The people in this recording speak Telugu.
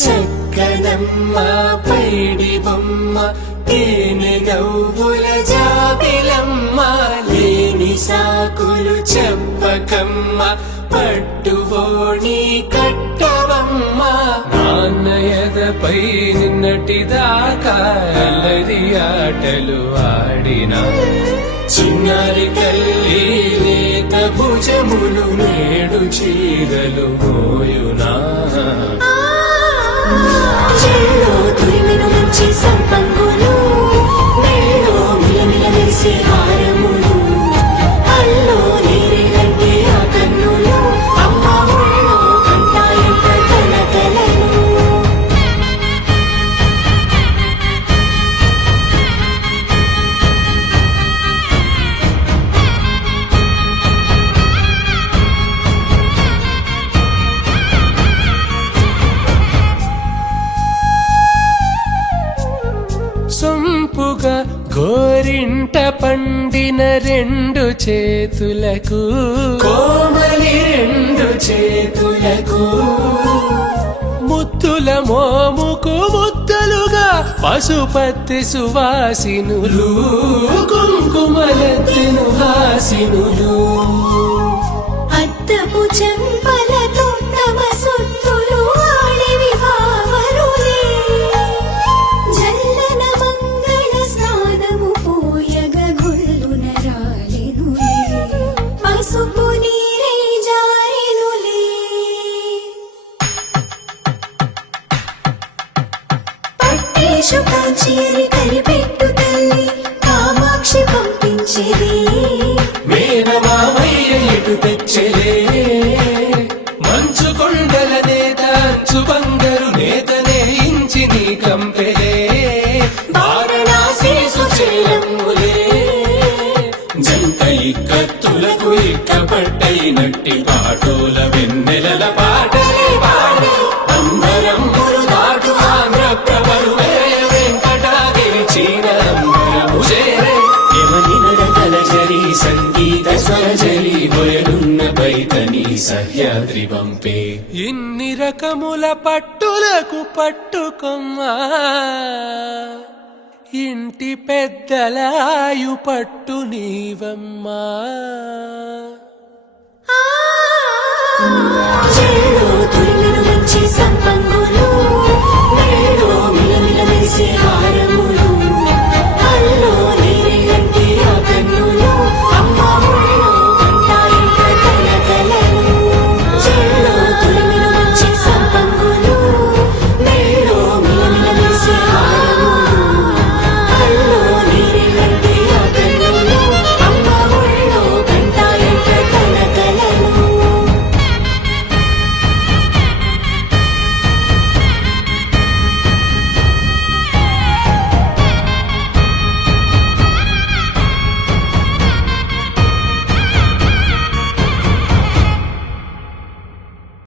చక్కనమ్మ పైడి బొమ్మ తేనె నవ్వుల జాబిలమ్మ లేని సాకులు చెప్పకమ్మ పట్టువోణి కట్టవమ్మ నాన్నయదపై నిన్నటిదాకా అల్లరి ఆటలు ఆడినా చిన్నారి తల్లి లేత భుజములు నేడు చీరలు మోయునా చెల్లో తురిమిన మంచి సంపంగులు మెళ్ళో మిలమిల మెరిసే హారములు అల్లో నీరేలంటే ఆ కన్నులు అమ్మ ఒళ్ళో కంటాయంట కలకలను సొంపుగా గోరింట పండిన రెండు చేతులకు కోమలి రెండు చేతులకు ముద్దుల మోముకు ముద్దలుగా పశుపతి సువాసినులు కుంకుమలెత్తిను హాసినులు అద్దపు చెంపలతో తమ సొత్తులు ఆడివి భావరులే జల్లన మంగళ స్నానము పోయగ గొల్లున రాలెనులే పసుపు నీరే జారెనులే పట్టేషు కాంచేరి కలిపెట్టు తల్లి కామాక్షి పంపించేది మేనమామయ్య ఎటు తెచ్చలే మంచు కొండల నేత అంచు బంగారు నేతనే ఇంచి నీ కంపెలే వారణాసి సుచేలమ్ములే జంట ఇక్కత్తులకు ఇక్కపట్టైనట్టి పాటోల వెన్నెలల పాటలే పాడే అంబరమ్ములు దాటు ఆంధ్ర ప్రభలు వెంకటాగిరి చీన అంబరము చేరే యమని నడకల జరి సంగీత స్వరజలి బయలున్న బైతని సహ్యాద్రి పంపే ఇన్ని రకముల పట్టులకు పట్టుకొమ్మా ఇంటి పెద్దలాయు పట్టు నీవమ్మా